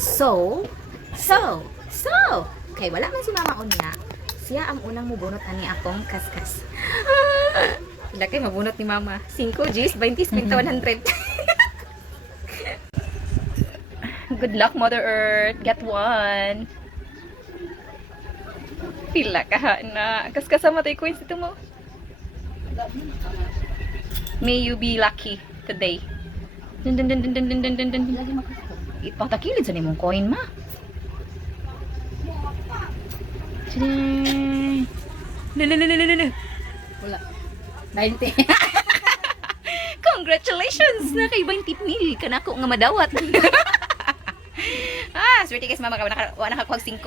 So, kay wala man si Mama unya, siya ang unang mubunot ani akong kaskas. Ila kay mabunot ni Mama. 5 Gs, 20, 50, 100. Good luck, Mother Earth. Get one. Pila ka na. Kaskas matay coins dito mo. May you be lucky today. Dun dun dun dun dun dun dun dun dun. Ipatakilid sa nimong coin, ma. Wala. 90. Congratulations! Na kay 20 mil ka na ako nga madawat. Swerte guys, mama ka. Wala nakakuhag 5.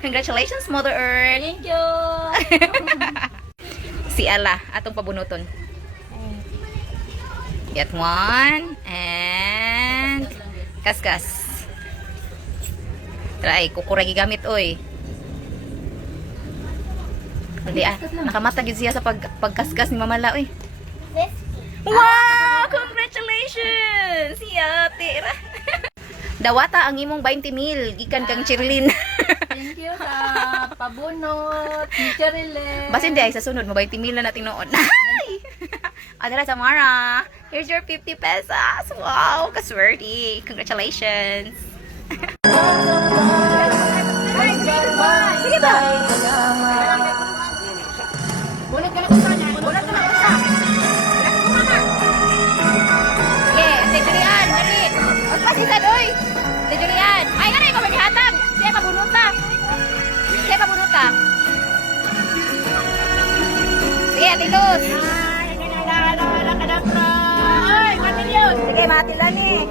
Congratulations, Mother Earth. Thank you. Si Ala, atong pabunuton. Get one. And kaskas. Try, kukuragi gamit, oy. Hindi nakamatag yun siya sa pagkaskas ni Mama La, oy. Wow! Congratulations! Si Ate. Dawata ang imong 20 mil. Gikan kang Chirlin. Thank you sa pabunot ni Cherile. Basin di ay sa sunod mo 20 mil na natin noon. Adara Samara. Here's your 50 pesos. Wow, kaswerte. Congratulations. Sige ba? Bunot ka na ko sana. Bunot ka na ko sana. Sige, Ate Julian, dali. Magpasisan, oy. Ate Julian. Ay, ganay ko maghatag. Siya pabunot ka. Siya pabunot ka. Sige, Ate Luz. Ay, 1 million. Sige, mati lang eh.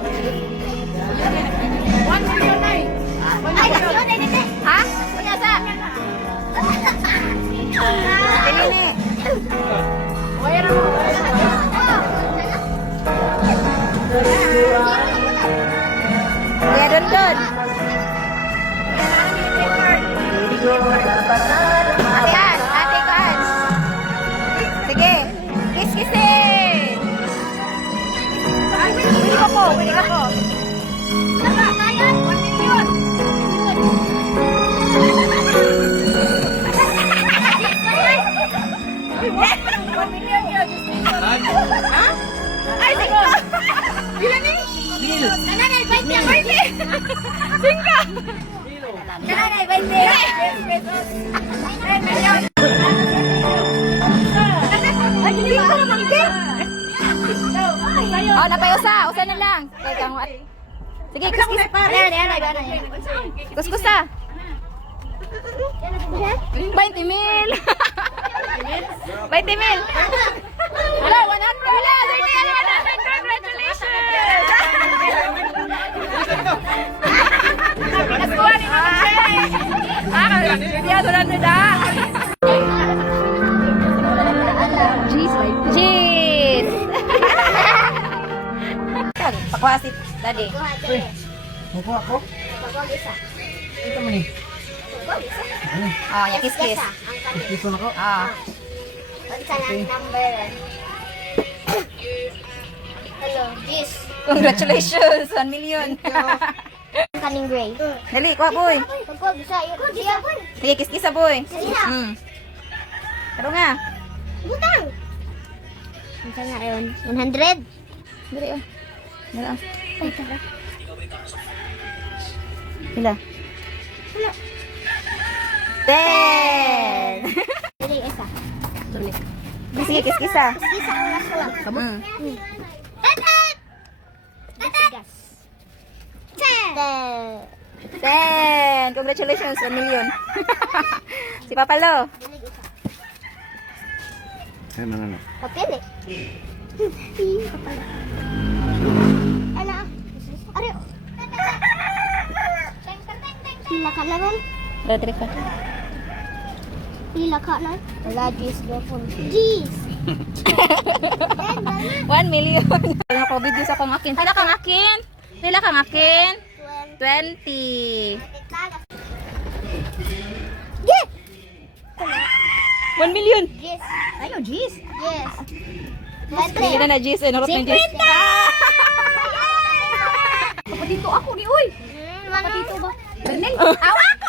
1 million na eh. Ay, yun, hindi. Ha? Kuya sa? Pinili. Wala na mo. Kuya Dondon. Ayan, ate kan. Sige, kiss-kissin. Pwede ka po, pwede ka po. Kaya, 1 million. Ha? Ay, sige. Bila ni? Nanay, 20 ang 20. Singka. Nanay, 20. 10 million. Ay, hindi ko naman din. Oh, napay usa na lang. Sige, kuskus. Kuskus sa. 20 mil. 20 mil. Wala, 100. Wala, sige, 100. Congratulations. Pinaskuha ni Mama Jay. Kaya 100 ah. Jeez. Pakwasit, daddy. Mukuha ko? Ito mo ni. Oh, ya kiss-kiss. Ito na ko. Ah. Hello, this. Congratulations, 1 million. Kaning gray. Dali, kuha boy. Pagkog sa iyo. Sige, kiss-kiss boy. Sila. Taro nga. Butang. Ang nga yun? 100? Dali oh. Dali oh. Ay, tara. Pila? 10. Dili, isa. Tulik. Sige, kiss-kiss ah. Isa ang last lang. Gas. 10. 10. Congratulations, 1 million. Si Papa Lo. Dili, isa. Ay, manano. Papili. Ano? Ari. Pila ka na ron? Dali ka. Pila ka na? Wala, G's gapon. G's! 1 million. Nako-video sa kong akin. Pila kang akin? Pila kang akin? 20. Yeah! 1 million. Yes. Ayo, jeez. Yes. Hindi na na jeez. Narot ng jeez. 50! ni, uy. Manong. Dito ba? Berning, awak!